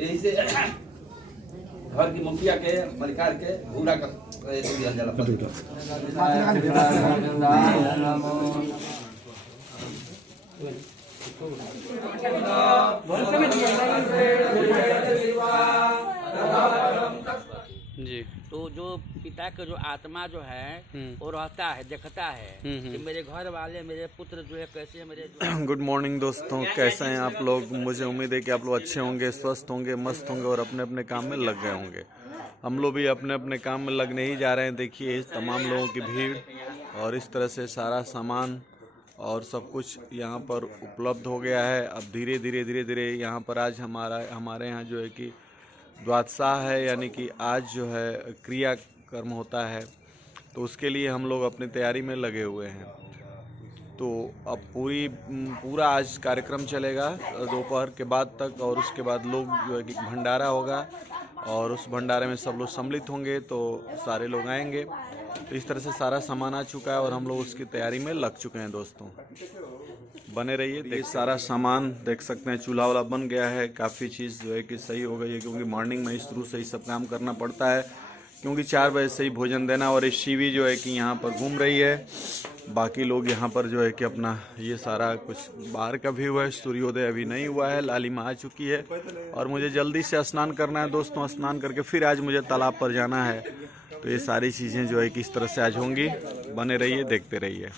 यही से घर की मुखिया के मलिकार के पूरा कर दिया जाला। जी। तो जो पिता का जो आत्मा जो है वो रहता है, देखता है कि मेरे घर वाले, मेरे पुत्र जो है कैसे मेरे गुड मॉर्निंग दोस्तों, कैसे हैं आप लोग। मुझे उम्मीद है कि आप लोग अच्छे होंगे, स्वस्थ होंगे, मस्त होंगे और अपने अपने काम में लग गए होंगे। हम लोग भी अपने अपने काम में लगने ही जा रहे हैं। देखिए इस तमाम लोगों की भीड़ और इस तरह से सारा सामान और सब कुछ यहाँ पर उपलब्ध हो गया है। अब धीरे धीरे यहाँ पर आज हमारे यहाँ जो है कि द्वादशाह है, यानी कि आज जो है क्रियाकर्म होता है, तो उसके लिए हम लोग अपनी तैयारी में लगे हुए हैं। तो अब पूरा आज कार्यक्रम चलेगा दोपहर के बाद तक, और उसके बाद लोग जो है कि भंडारा होगा और उस भंडारे में सब लोग सम्मिलित होंगे, तो सारे लोग आएंगे। तो इस तरह से सारा सामान आ चुका है और हम लोग उसकी तैयारी में लग चुके हैं दोस्तों। बने रहिए। देख सारा सामान देख सकते हैं, चूल्हा वाला बन गया है, काफ़ी चीज़ जो है कि सही हो गई है, क्योंकि मॉर्निंग में शुरू से ही सब काम करना पड़ता है, क्योंकि 4 बजे से ही भोजन देना। और इस शिवी जो है कि यहाँ पर घूम रही है, बाकी लोग यहाँ पर जो है कि अपना ये सारा कुछ बाहर का व्यू है। सूर्योदय अभी नहीं हुआ है, लालिमा आ चुकी है और मुझे जल्दी से स्नान करना है दोस्तों। स्नान करके फिर आज मुझे तालाब पर जाना है। तो ये सारी चीज़ें जो है कि इस तरह से आज होंगी। बने रहिए, देखते रहिए।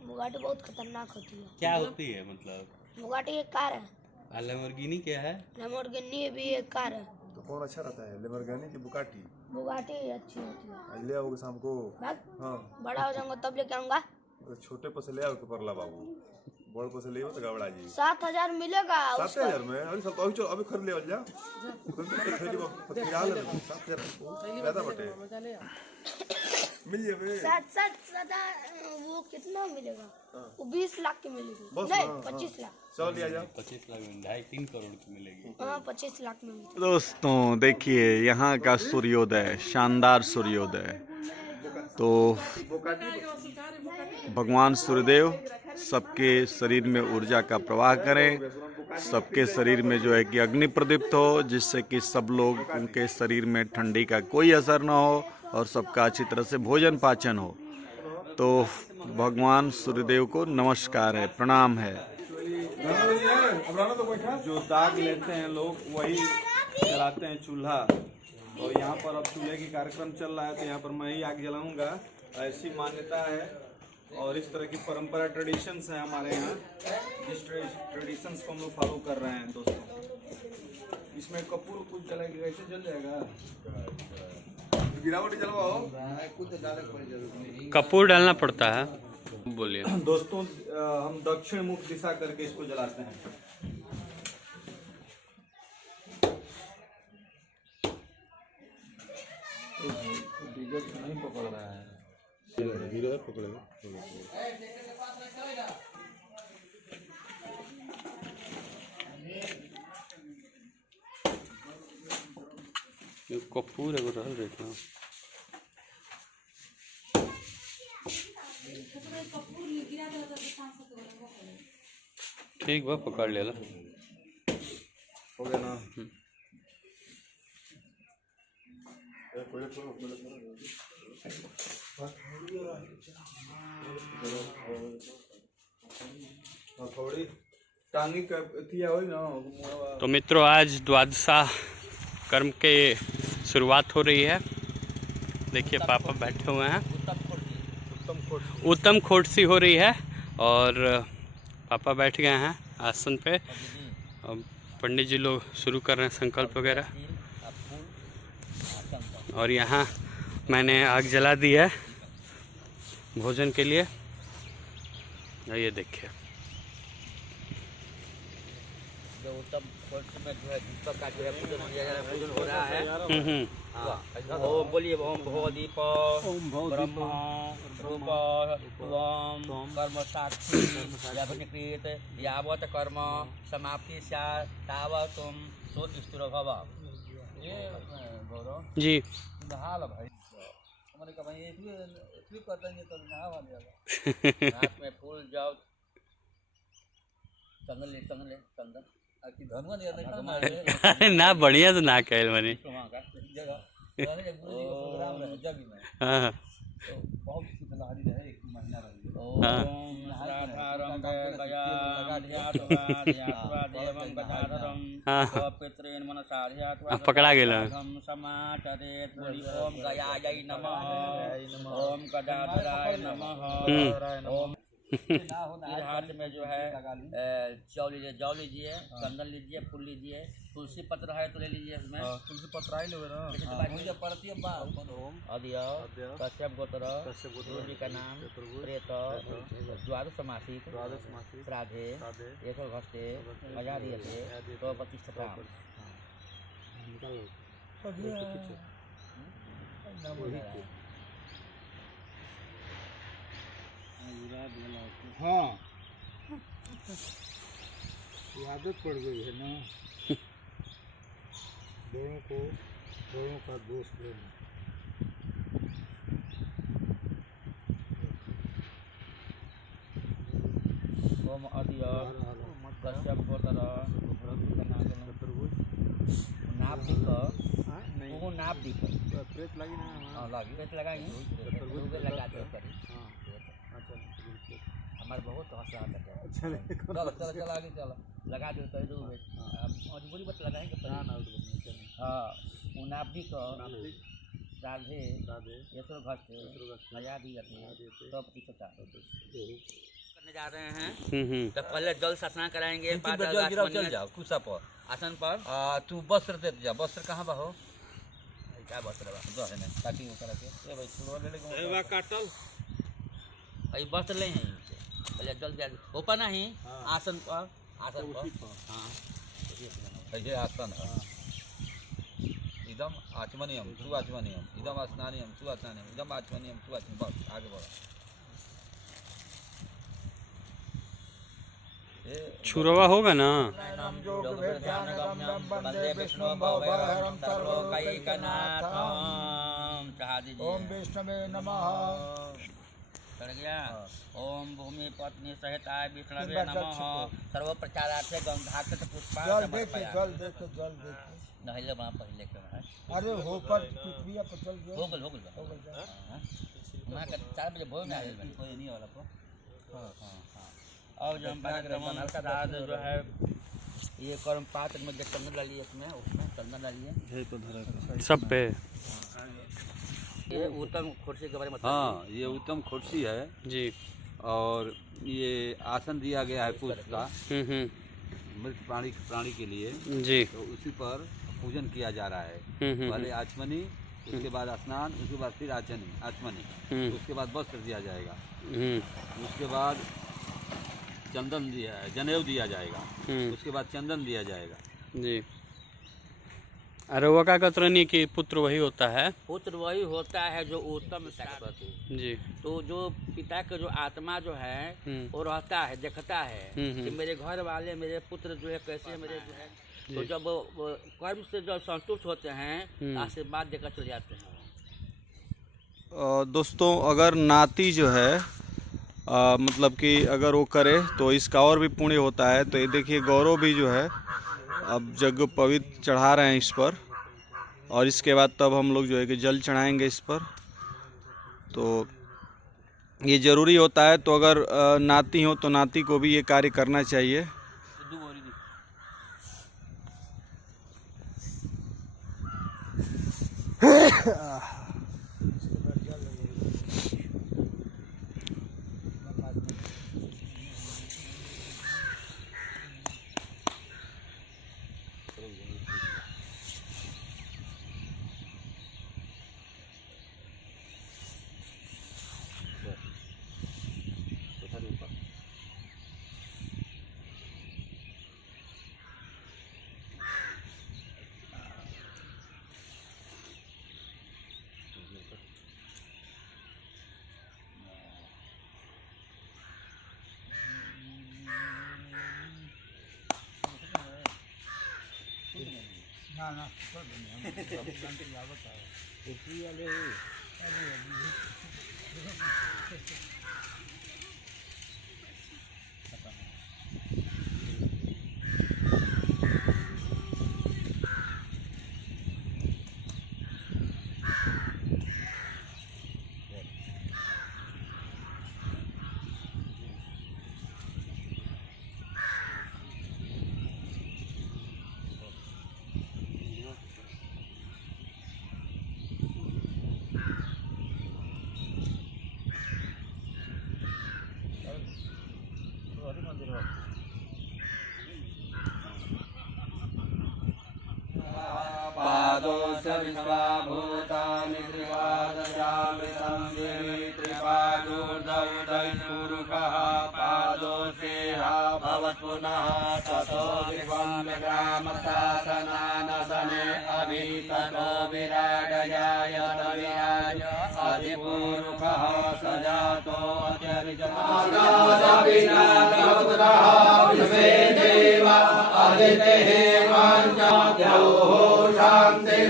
बुगाटी बहुत खतरनाक होती है। क्या होती है मतलब? बुगाटी एक कार है। लैम्बोर्गिनी क्या है? लैम्बोर्गिनी भी एक कार है। तो कौन अच्छा रहता है, लैम्बोर्गिनी की बुगाटी? बुगाटी अच्छी होती है। ले आओगे शाम को? हाँ, बड़ा हो जाऊंगा तब लेके आऊंगा। तो छोटे पर से ले आओ के परला बाबू, बड़ पर से ले आओ तो गबड़ा जी। 7,000 मिलेगा। 7,000 में? अरे सब अभी चलो, अभी खरीद ले जा। फिलहाल 7,000 ज्यादा बटे मिल जाए। 7,000 वो कितना मिलेगा? वो 20 लाख की मिलेगी। नहीं 25 लाख। चलो लिया जाओ। 25 लाख में 2.5-3 करोड़ की मिलेगी। हाँ 25 लाख में मिलेगी। दोस्तों देखिए यहाँ का सूर्योदय, शानदार सूर्योदय। तो भगवान सूर्यदेव सबके शरीर में ऊर्जा का प्रवाह करें, सबके शरीर में जो है कि अग्नि प्रदीप्त हो, जिससे कि सब लोग उनके शरीर में ठंडी का कोई असर न हो और सबका अच्छी तरह से भोजन पाचन हो। तो भगवान सूर्यदेव को नमस्कार है, प्रणाम है। जो दाग लेते हैं लोग वही जलाते हैं चूल्हा, और यहाँ पर अब चूल्हे की कार्यक्रम चल रहा है, तो यहाँ पर मैं ही आग जलाऊंगा, ऐसी मान्यता है। और इस तरह की परंपरा, ट्रेडिशंस है हमारे यहाँ, जिस ट्रेडिशंस को हम लोग फॉलो कर रहे हैं दोस्तों। इसमें कपूर कुछ जलाएगा, कैसे जल जाएगा? गिरावट जलवाओ, कुछ कपूर डालना पड़ता है। बोलिए दोस्तों, हम दक्षिण मुख दिशा करके इसको जलाते हैं। नहीं पकड़ रहा है, पकड़ेगा। कपूर एगो रहल रहता है। ठीक बा, पकड़ लेला। हो गया ना? टांगी ना। तो मित्रों, आज द्वादशा कर्म के शुरुआत हो रही है। देखिए पापा बैठे हुए हैं, उत्तम खोटसी हो रही है और पापा बैठ गए हैं आसन पे। अब पंडित जी लोग शुरू कर रहे हैं संकल्प वगैरह, और यहाँ मैंने आग जला दी है भोजन के लिए। ये देखिए उत्तम में जो है सबका जो है पूजन हो रहा है। ओम बोलिए, ओम भोदीप ब्रह्म रूप ओम कर्म साक्षी यज्ञकृत यावत कर्म समाप्ति स्यात् तावत् तुम सोतिस्तुर भव। ये गौरव जी हाल भाई, मैंने कहा भाई इतनी कर देंगे तो नहा वाले हाथ में फूल जाओ चंदन अरे ना बढ़िया से ना कहल मनी। हाँ हाँ पकड़ा गेल। ओम गयायै नमः, ओम गदाधराय नमः, ओम फिर हाथ में जो है जौ लीजिए, चंदन लीजिए, फूल लीजिए, तुलसी पत्र है तो ले लीजिए इसमें। तुलसी पत्र आई लोगे ना। कश्यप गोत्र गुरु का नाम प्रेत द्वादश मासिक श्राद्धे एको घस्ते अजादीयते तो प्रतिष्ठता। हाँ आदत पड़ गई है ना दोनों का दोष लेना। ओम आदिया कश्यप गोत्र नाभदीप वो नाभदीप प्रेत लगी ना। लगी प्रेत लगाई लगा दो हमारे बहुत हौसला आता है। चलो आगे चलो लगा दो कर दो मजबूरी मत लगाएंगे। हाँ उनाब्दी को राधे येसुर घस्ते आजादी तो प्रतिष्ठता करने जा रहे हैं। तो पहले जल स्नान कराएंगे, चल जाओ कुसा पर आसन पर। तू वस्त्र दे जा। वस्त्र कहाँ बा हो? क्या वस्त्र बा ताकि वो करा के भाई सुरवा ले एवा काटल अई वस्त्र ले हैं पहले जल दिया ऊपर नहीं आसन पर हाँ ये आसन है। इदम आचमनियम सुआचमनियम इदम स्नानियम सुआचमनियम इदम आचमनियम सुआचमनियम। बस आगे बढ़ो। छुरवा होगा ना। ओम वैष्णवे नमः। चढ़ गया। ओम भूमि पत्नी सहिताय विष्णवे नमः। सर्व प्रचारार्थे गंधाक्षत पुष्पा जल देखे नहले वहाँ पहले के है। अरे हो पर पृथ्वी पर चल गया। हो गल वहाँ का 4 बजे भोर में आए कोई नहीं वाला को। अब जो हम बाद जो है ये कर्म पात्र में जो चंदन डालिए उसमें चंदन डालिए सब पे। ये उत्तम खुर्सी के बारे में हाँ ये उत्तम खुर्सी है जी। और ये आसन दिया गया है पुष्प का मृत प्राणी के लिए जी। तो उसी पर पूजन किया जा रहा है। पहले आचमनी, उसके बाद स्नान, उसके बाद फिर आचमनी, उसके बाद वस्त्र दिया जाएगा, उसके बाद चंदन दिया जनेऊ दिया जाएगा, उसके बाद चंदन दिया जाएगा जी। अरे वो क्या कहते नहीं कि पुत्र वही होता है। पुत्र वही होता है जो उत्तम साक्षात्कार जी। तो जो पिता का जो आत्मा जो है वो रहता है, देखता है कि मेरे घर वाले मेरे पुत्र जो है कैसे मेरे जो है। तो जब कर्म से जब संतुष्ट होते हैं आशीर्वाद देकर चले जाते हैं। दोस्तों अगर नाती जो है मतलब कि अगर वो करे तो इसका और भी पुण्य होता है। तो ये देखिए गौरव भी जो है अब जग पवित्र चढ़ा रहे हैं इस पर और इसके बाद तब हम लोग जो है कि जल चढ़ाएंगे इस पर। तो ये ज़रूरी होता है। तो अगर नाती हो तो नाती को भी ये कार्य करना चाहिए। ना पादोस्य विश्वाभूतानि त्रिपादस्यामृतं देवी त्रिपादोर्धौदैपूर्वकः पादोऽस्येहा भवत् पुनः ततो विश्वं विग्रामशासनानसने अभिततो विराडयाय रविराज अधिपूर्वकः सजातो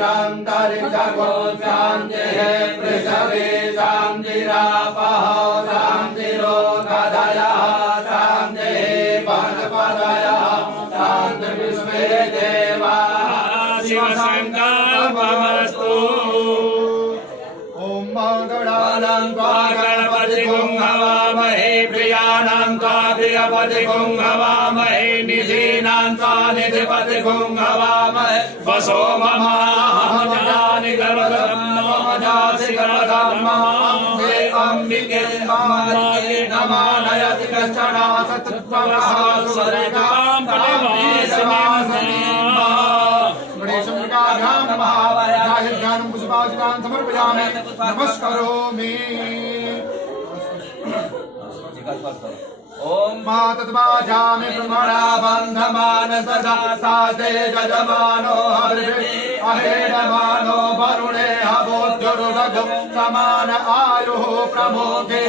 शांतिरंतरिक्षगो शांतिः पृथिवी शांतिरापः शांतिरोगधयः शांतिः वनपतयः शान्तिर्विश्वे देवाः शिवसङ्कल्पमस्तु। ओम मंगलानं गणपति गुंहवामहे प्रियाणां त्वा प्रियपति गुंहवामहे निधीनां त्वा निधिपति गुंहवामहे वसो ममाहमजानि गर्भं मम जासि गर्भं हे अम्बिके मागे नमानयति कश्चन सत्त्वमः सुरेखां ज्ञानं पुष्पादिकान् समर्पयामि नमस्करोमि। ओम मातद्वाजामि ब्रह्मणा बन्धमान सदा साते जजमानो हरिभिः अहेडमानो वरुणे हवोद्युरुगो समान आयुः प्रमोदे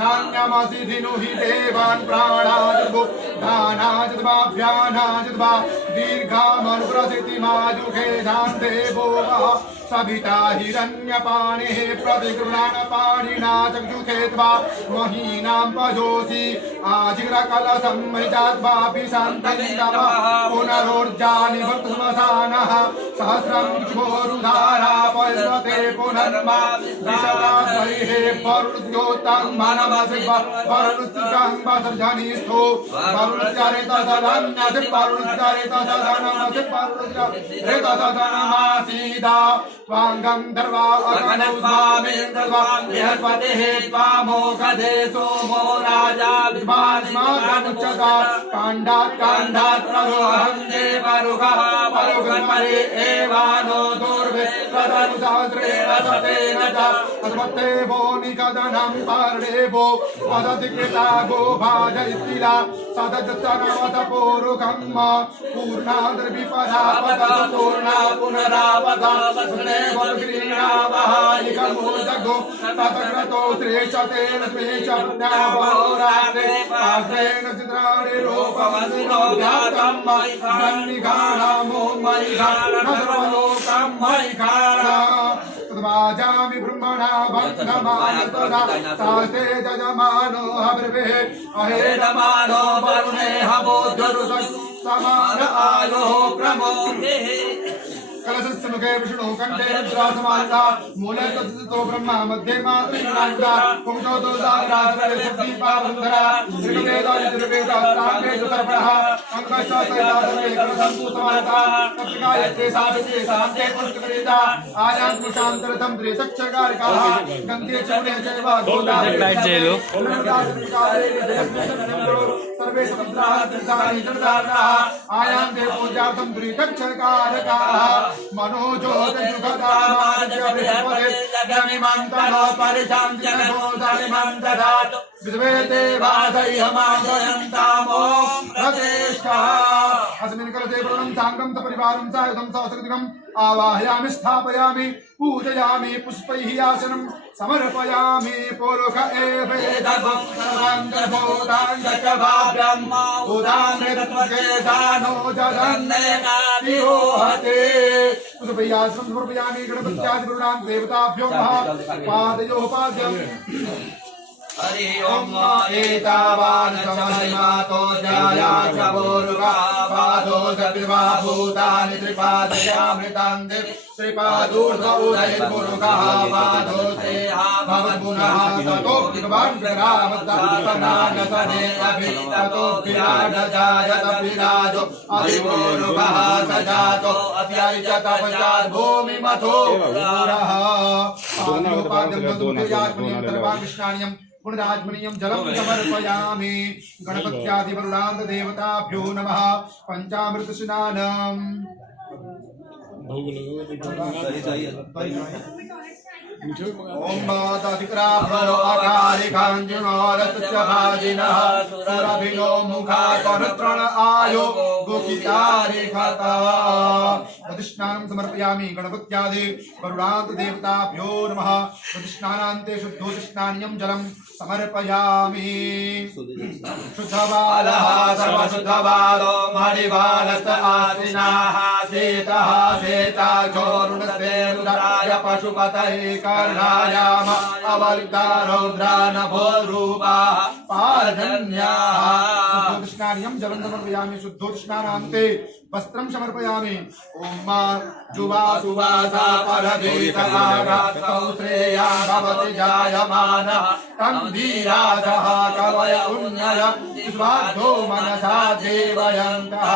धान्यमसि धिनुहि देवान् प्राणादिगो दानाजिद्वाभ्यानाजिद्वा दीर्घामनुप्रसिद्धिमायुखे धान् देवो वः सविता हिरण्यपाणिः प्रतिगृह्णानपाणिना चक्षुषे त्वा महीनां पजोषि आजिग्रकलसंहिताद्वापि शान्तलिङ्गमः पुनरोर्जानि भक्तश्मशानः सहस्रं क्षोरुधारा पश्वते पुनर्मा विशदाद्वैः वरुणद्योतं मनमसि वरुणस्तिकं वसर्जनिस्थो वरुणचरितसदन्यसि वरुणचरितसदनमसि वरुणचरितसदनमासीदा त्वाङ्गं धर्वा अगणं स्वामेन्द्रस्वा बृहस्पतिः त्वामोषधे सोमो राजा विद्वान्मागमुच्यता काण्डात् काण्डात् प्ररोहं देवरुगः परुगन्मरे एवानो दुर्वे तदनुसहस्रेण सतेन च अस्मत्ते वो निकदनं पर्णेभो वदति कृता गोभाजयितिला सदजतनवत पूरुकं पूर्णाद्रविपदापद पूर्णा पुनरापदा वसने वल्क्रीणावहायिकमूर्धगो सतक्रतो श्रेषतेन स्वेषज्ञावहोरात्रे पार्श्वेन चित्राणि रूपवसिनो व्यातं मयिखाणमो मयिखाण सर्वलोकं मयिखाण तद्वाजामि ब्रह्मणा बन्धमानस्तदा सास्ते जजमानो हविर्भिः अहेडमानो वरुणे हवोद्युरुदः समान आयोः प्रमोदेः कलशस्य मुखे विष्णु कंठे रुद्रासमानता मूले तत्तो ब्रह्मा मध्ये मातृनान्ता पुंसो तो सागरात्रे सद्दीपा बन्धरा त्रिवेदा त्रिवेदा सामे चतुर्भः अंकशास्त्रदात्रे कलशन्तु समानता तत्कायते सावित्रे शान्ते पुष्करेता आयान्तु शान्तरथं त्रिसक्षकारकाः गन्धे चूणे चैव गोदावरी बैठ जाए लोग। सर्वे समुद्राः तीर्थानि जलधाराः आयान्ते पूजार्थं त्रिसक्षकारकाः मनोजोतिजुगदामाद्यमिमन्तनो परिशान्तिनोदानिमन्तदात् विद्वे देवासैहमाश्रयन्तामो प्रतिष्ठा अस्मिन् कलशे पूर्णं साङ्गं सपरिवारं सायुधं सहस्रदिगम् आवाहयामि स्थापयामि पूजयामि पुष्पैः आसनं समर्पयामि पुरुष एवेदगं सर्वं उदामृतकेशानो जगन्नेनातिरोहते पुष्पैयासनं समर्पयामि गणपत्यादिगुणां देवताभ्यो नमः पादयोः पाद्यम् हरि ओम एतावान् समहिमातो जाया चबोरुगा पादो सविवा भूतानि त्रिपादयामृतं दिव त्रिपादूर्ध उदयपुरुगः पादो ते भवद्गुणः ततो भगवान् ग्रामसनानसने अभिततो विराड जायत विराजो अधिपुरुगः सजातो अत्यरिचत पश्चात् भूमिमथो पुरः सर्वाकृष्णानियं पुनराजमनीयं जलं समर्पयामि गणपत्यादिवरुणान्त देवताभ्यो नमः पंचामृत स्नानम् ओम माताधिक्राभ्यो आकारिकाञ्जनोरस्य भाजिनः सुरभिनो मुखाकरत्रण आयो गोकितारेखता प्रतिष्ठानं समर्पयामि गणपत्यादि वरुणान्त देवताभ्यो नमः प्रतिष्ठानान्ते शुद्धोतिष्ठानीयं जलं समर्पयामि शुद्धबालः सर्वशुद्धबालो मणिबालस्त आश्रिनाः शेतः शेताक्षोरुणस्ते रुद्राय पशुपतये कर्णायाम अवलिता रौद्रा नभो रूपाः पारजन्याः शुद्धोतिष्ठानीयं जलं समर्पयामि शुद्धोतिष्ठानान्ते वस्त्रं समर्पयामि ओम जुवा सुवासा परदेशकागास्तौ श्रेया भवति जायमानः तं धीराजः कवय उन्नय स्वाद्धो मनसा देवयन्तः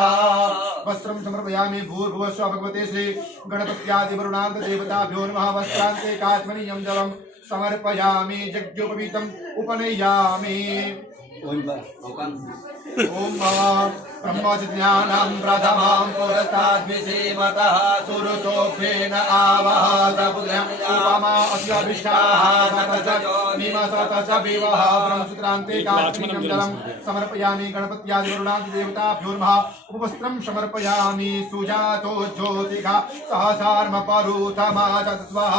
वस्त्रं समर्पयामि भूर्भुवस्व भगवते श्री गणपत्यादि वरुणान्त देवताभ्यो नमः वस्त्रान्ते कात्मनीयं जलं समर्पयामि यज्ञोपवीतम् उपनयामि ओम ब्रह्मज्ञानं प्रथमं पुरस्ताद्विषीमतः सुरतोऽग्रेण आवह सपुत्रम् उपमा अस्याभिष्टाः सतच निमसतच विवह ब्रह्मसूत्रान्ते कात्मनीयं जलं समर्पयामि गणपत्यादि वरुणान्त देवताभ्यो नमः उपवस्त्रं समर्पयामि सुजातो ज्योतिषा सहसार्म परुतमा चतस्वः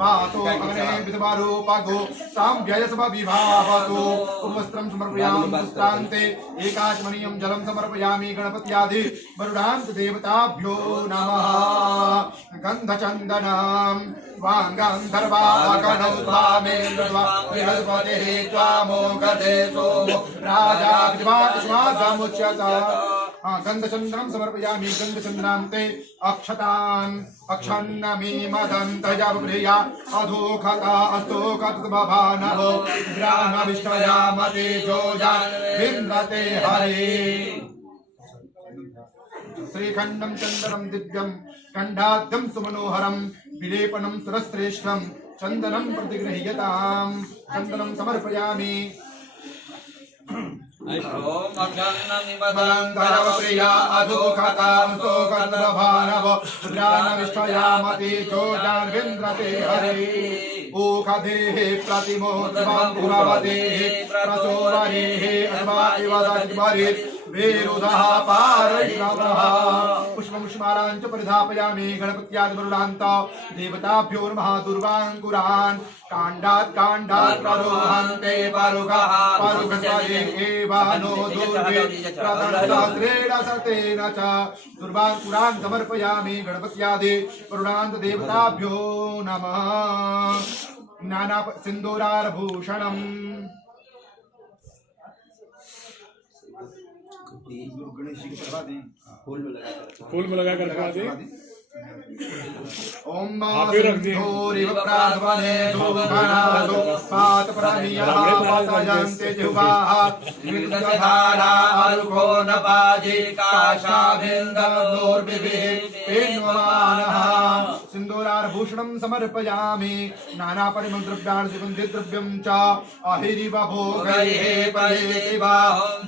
वातो अग्ने विद्वारूपगो साम्भ्ययस्व विभावतु उपवस्त्रं समर्पयामि वस्त्रान्ते एकाचमनीयं जलं समर्पयामि गणपत्यादि वरुणान्त देवताभ्यो नमः गन्धचन्दनं वाङ्गन्धर्वागणौद्वामेन्द्रद्वा बृहस्पतिः त्वामोगधे सोमो राजा विद्वांसमुच्यत गन्धचन्द्रं समर्पयामि गन्धचन्द्रान्ते अक्षतान् अक्षन्नमी मदन्तजप्रिया अधोखता अस्तोकतभभानभो ग्रामविष्टयामते जोजान् विन्दते हरे श्रीखण्डं चन्दनं दिव्यं कण्डाद्यं सुमनोहरं विलेपनं सुरश्रेष्ठं चन्दनं प्रतिगृह्यतां चन्दनं समर्पयामि ओम प्रिया अधोखतां स्तोकतभभानभो ग्रामविष्टयामते जोजान् विन्दते हरे ऊखदेः प्रतिमोद्भवदेः प्रसोरहेः अथवा इवदद्वरे वेरुदः पारैषवः पुष्पमुष्मारान् च परिधापयामि गणपत्यादि वरुणान्त देवताभ्यो नमः दुर्वाङ्कुरान् काण्डात् प्ररोहन्ते परुगः परुगस्वरे एवानो दुर्वे प्रदर्शस्त्रेण सतेन च दुर्वाङ्कुरान् समर्पयामि गणपत्यादि वरुणान्त देवताभ्यो नमः नाना सिन्दूरारभूषणम् फूल में लगा कर रखवा दे। ओम सिंधूरिव प्राध्वने धूपनादो पातप्राणियः पातयन्ते जिह्वाः विद्यधारा अर्घो न पाजे काशाभिन्दोर्विभिः पिन्वमानः सिन्दूरारभूषणं समर्पयामि नानापरिमलद्रव्याणि सुगन्धिद्रव्यं च अहिरिव भोगैः परेतिव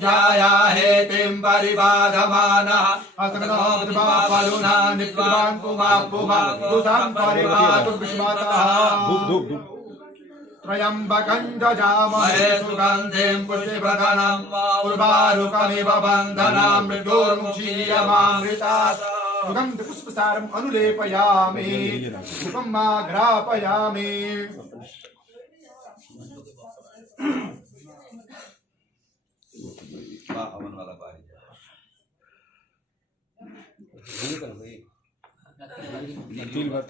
जायाहे तिं परिबाधमानः असगनो विद्वापलुना नित्वान् पुमापुमापुसां परिवातु विश्वतः त्रयम्बकं जजामहे सुगन्धिं पुष्टिप्रधानं उर्वारुकमिव बन्धनां मृत्योर्मुक्षीयमामृतात् सुगन्धपुष्पसारम् अनुलेपयामि धूपम् आघ्रापयामि तीन बार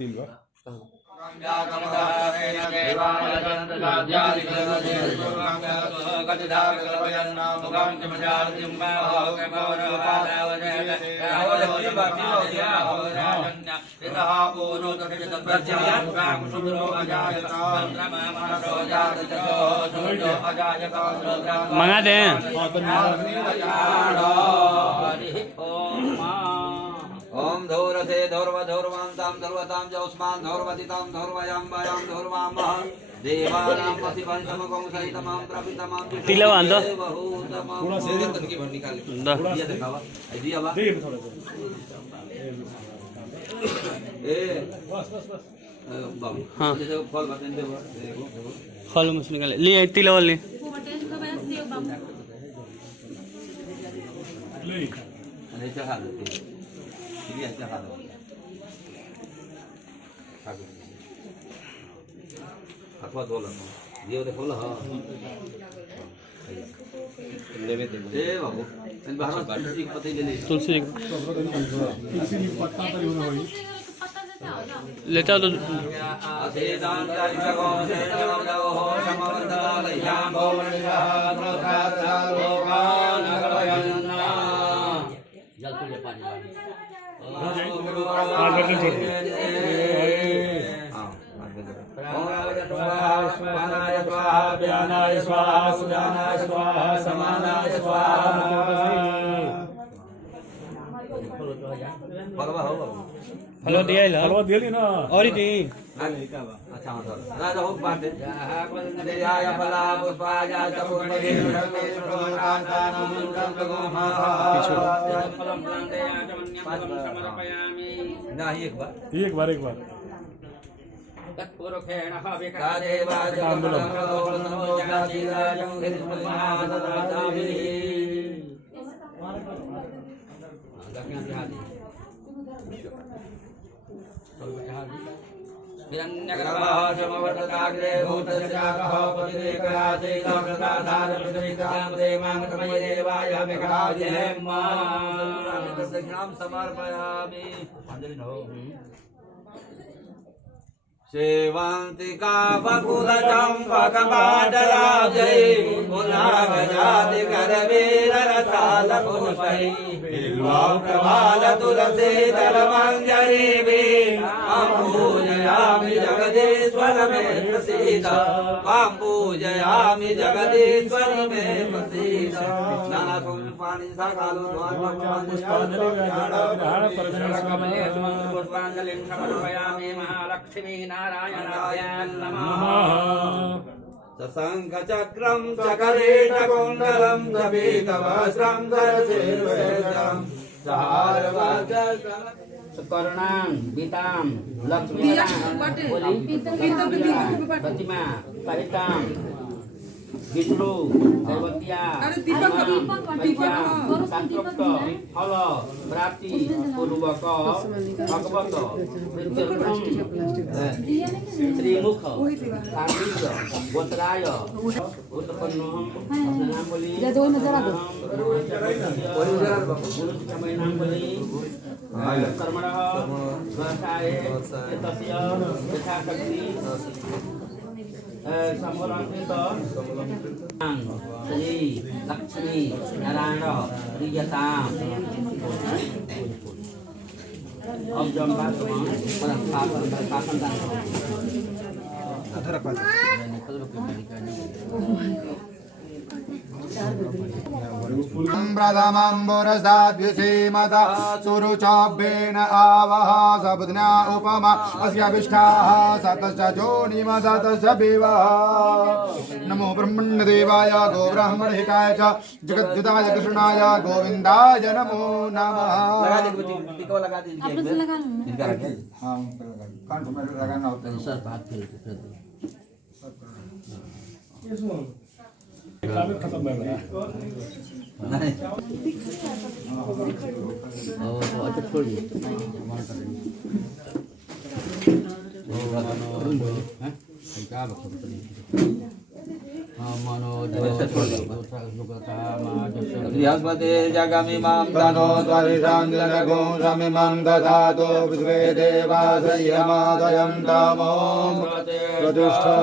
मंगा दें। ओम धौरसे धौर्वधौर्वान्तां धौर्वतां जौस्मान् धौर्वदितां धौर्वयाम्बायां धौर्वामः देवानां पसिपं समगं सहितमां प्रपितमां तिला बांधो। पूरा से तन की भर निकाले दिया दिखावा दिया बा बाबू हाँ। जैसे फल बताएं देखो फल मछली निकाले लिए तिला वाले अरे चढ़ा देते हैं ये चढ़ा दो अखवा दो लो ये देखो लो हां लेवे दे ए बाबू इन बाहर तुलसी के पत्ते ले ले तुलसी लेता तो असेदान कार्य से नमो समवंता लयाम भवनिहा प्रसादा लोकान अगलयन्ना जल तुझे पानी हलवा दिया है हलवा दिया ना और ही दी अच्छा मतलब राजा हो बात है या फला पुष्पाया चपुर्मगे ना एक बार तत्पुरुषेण हिरण्यगर्भाशमवर्तकाग्रे भूतस्याकः पतिरेकराजे देवांगतमये देवाय मेघादिहेम्मा दक्षिणां समर्पयामि सेवन्तिका बकुलचम्पकपाटराजै पुनागजाति करवीररसालपुष्पै बिल्वप्रभालतुलसीदलमञ्जरीभिः पूजयामि जगदीश्वर मे प्रसीद पूजयामि जगदीश्वर मे प्रसीद नानापुष्पाणि सकालो पुष्पाञ्जलिं समर्पयामि महालक्ष्मी नारायणाय नमः शङ्खचक्रं चकरेटकुण्डलं सपीतवस्त्रं सरसीर्वेदं कर्णां गीतां लक्ष्मीं प्रतिमा सहितां विष्णु देवत्या शास्त्रोक्त फल प्राप्ति पूर्वक भगवत श्रीमुख सांडिल्य गोत्राय उत्पन्नहं नाम बोली नाम बोली कर्मणः व्यवसाये तस्य यथाशक्ति समर्पित श्री लक्ष्मी नारायण प्रियताम अब जब बात प्रथमम्बुरसाद्विषीमता सुरुचाभ्येन आवह सबुध्ना उपमा अस्याभिष्टाः सतश्च जोनिमदतश्च विवः नमो ब्रह्मण्यदेवाय गोब्राह्मणहिताय च जगद्धिताय कृष्णाय गोविन्दाय नमो नमः। खत्म है नहीं अच्छा छोड़िए बृहस्पति जगमि मां तनो त्वरिषाङ्गो समिमं दधातु विश्वे देवासयमादयं तमो प्रतिष्ठा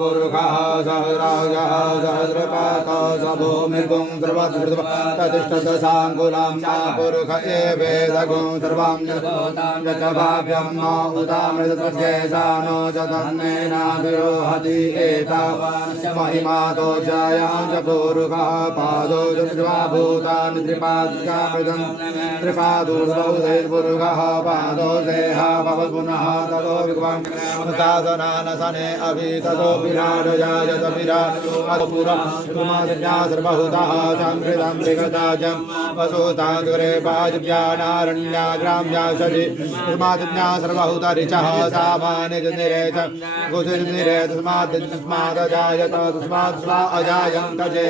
पुरुषः सहस्राजः सहस्रपातः स भूमिगुं सर्वतिष्ठदशाङ्कुलं मा पुरुष एवेदगुं सर्वां च भाव्यं मा उदामृतस्येषा नो च तन्नेनाभिरोहति एतावान् महिमातो जायां च पूर्वः पादो च भूतानि त्रिपादिकामृतं त्रिपादुर्बहुधैर्पुरुषः पादो देहा भव पुनः ततो विद्वान् साधनानसने अभिततो विराजयायत विराजपुरं तुमाज्ञा सर्वभूतः संकृतं विगताजं वसुतान्तुरे पाज्ञानारण्या ग्राम्या शजि तुमाज्ञा सर्वभूतरिचः सामान्य जनिरेच गुजनिरे तस्मादजायत तस्मात् स्वा अजायं तजे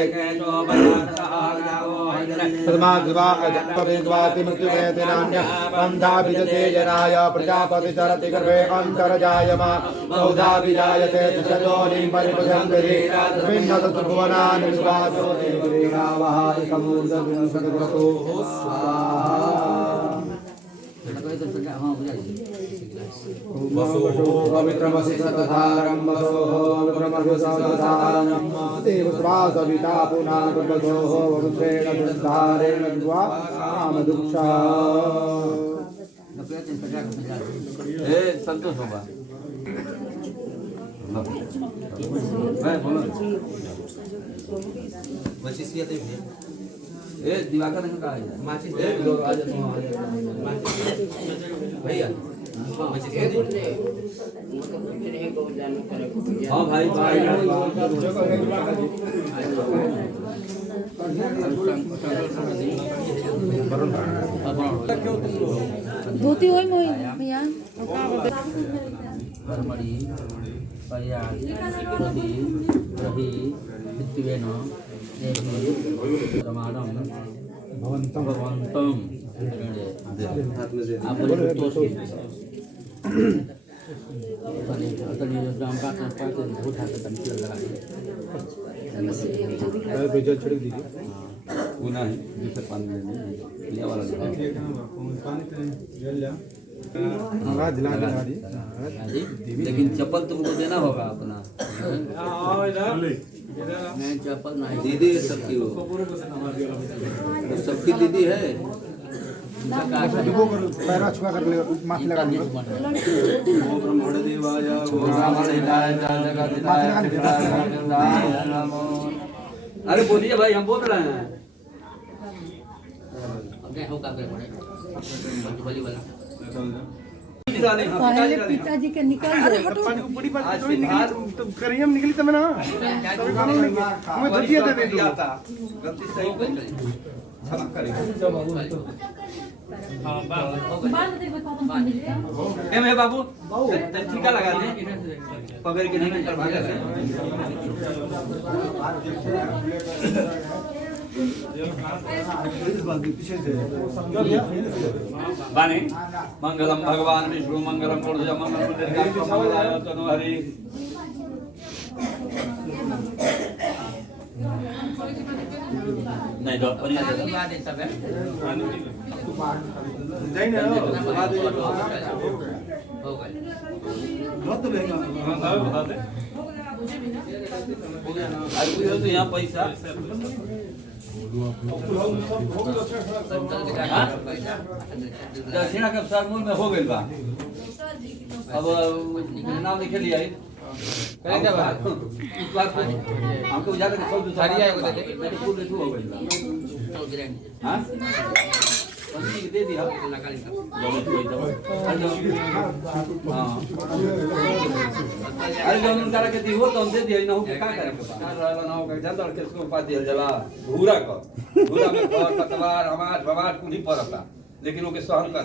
तस्मात् स्वा अजपविद्वाति मृत्युमेतिनान्य अन्धा विजते जनाय प्रजापति चरति गर्भे अन्तर्जायमा बहुधा विजायते तजोनिं परिपशन्ति विन्नत त्रिभुवनानि विश्वासो देवदेवाः एकमूर्धविंशतिग्रतो पवित्रमसितधारं वसोः पवित्रमसितधारं देवश्वासविता पुनः वसोः पवित्रेण दुर्धारेण द्वा कामदुक्षा संतोष होगा मैं बोलो ए दिवाकर ने कहा है माचिस दे दो आज भैया हाँ भाई धोती होई मोई भैया कर्मणि पर्यास रवि रवि वित्तिवेन प्रमाणम भवन्तम आप ग्राम का बहुत हाथ लगा छिड़क दीजिए गुना है जैसे पानी लिया वाला लेकिन चप्पल तुमको देना होगा अपना मैं चप्पल नहीं दीदी सबकी हो सबकी दीदी है पैरा छुआ कर ले माथे लगा ले ब्रह्मण देवाय अरे बोलिए भाई हम बोल रहे हैं होगा बली वाला पहले पिताजी के निकल गए बड़ी बात थोड़ी निकली तो करिए हम निकली तब ना सभी काम में हमें धतिया दे दे गलती सही क्षमा करें एम है बाबू टीका लगा दे पकड़ के नहीं कर भागा से बाने मंगलम भगवान विष्णु मंगलम पुरुष मंगलम तनु हरि नहीं दो परिया दे सब है जाई ना हो गए बहुत महंगा बता दे आज तो यहाँ पैसा दक्षिणा के सागमूल में हो गई बा अब नाम लिखे लिया हमको जाकर सब हो गई हाँ दे दिया अरे जब उनका के दी हो तो हम दे दिया ना हो क्या करेंगे ना हो जनता के इसको पा दिया जला भूरा का भूरा में घर पतवार हमार बवार कुली पड़ता लेकिन ओके सहन कर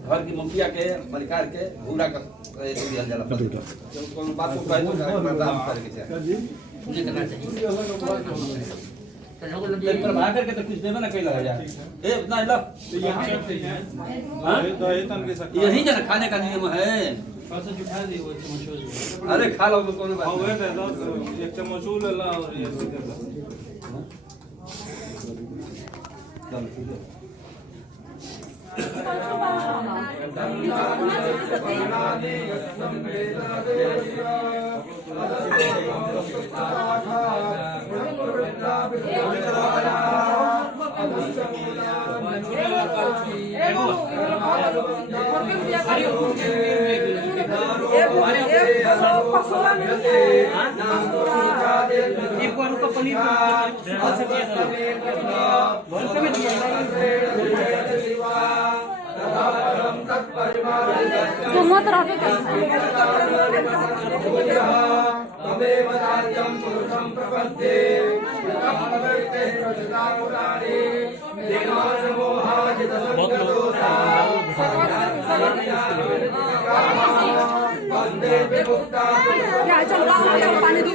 घर की मुखिया के मलिकार के भूरा का दिया जला कोनो बात को कहे तो बर्दाश्त करके चाहिए पर भाग करके तो कुछ देवे ना कहीं लगा जाए ए ना लो यही जना खाने का नियम है अरे खा लो तो कौन बात एक चम्मच ले ला और ये चल ठीक है एक तो मत पानी दो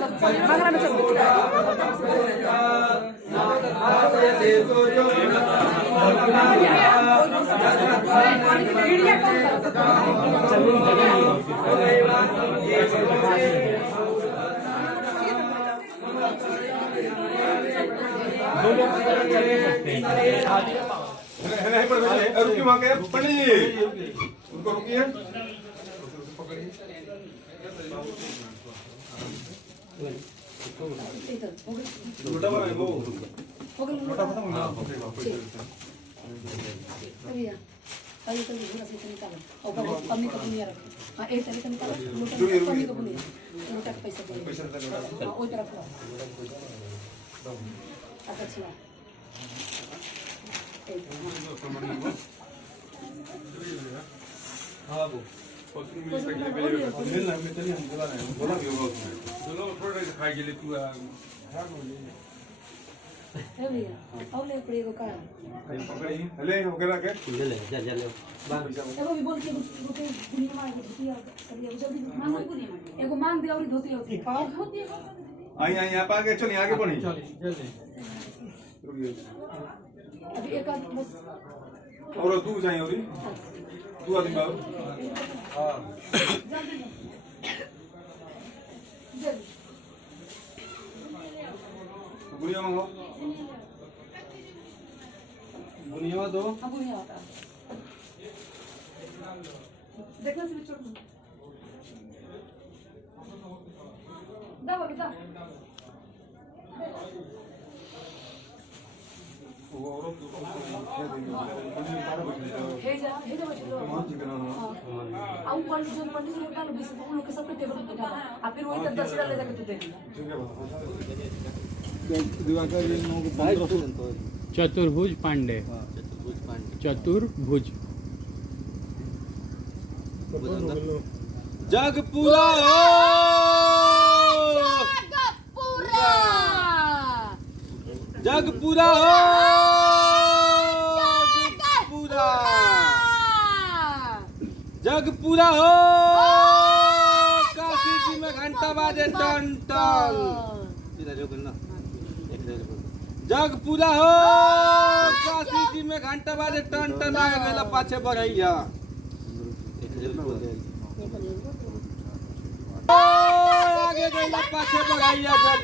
बंगला में रुकिए वहाँ के पंडित जी उनको रुकिए लोटा बना वो लोटा खत्म हो गया भैया अरे तो पूरा से निकालो और कमी का पुनिया रखो हां एक तरह से निकालो लोटा कमी का पुनिया लोटा का पैसा दे हां ओई तरफ अच्छा छिया हाँ वो मिलना में चलिए हम बुला रहे हैं बोला भी होगा उसमें चलो थोड़ा खाई के लिए तू है भैया और ले पड़ेगा का पकड़ी ले वगैरह के ले जा ले एगो भी बोल के रुके दुनिया में धोती करिए जल्दी मांग पूरी में एगो मांग दे और धोती होती पाओ धोती आई यहाँ पे आगे चलिए आगे बढ़ी जल्दी अभी एक आध बस और तू जाइए और तू आदमी बाबू हाँ बुनिया में हो बुनिया दो हाँ बुनिया होता देखना से छोड़ दबा बेटा हे जा चलो आओ पंडित लोग डालो बीस लोग के सब के टेबल पे बैठा आ फिर वही तक 10 ले जाके दे देना चतुर्भुज पांडे चतुर्भुज जग पूरा हो जग पूरा हो जग पूरा हो काशी जी में घंटा बाजे टन टन जग पूरा हो काशी जी में घंटा बाजे टन टन आगे गेला पाछे बढ़ैया आगे गेला पाछे बढ़ैया जग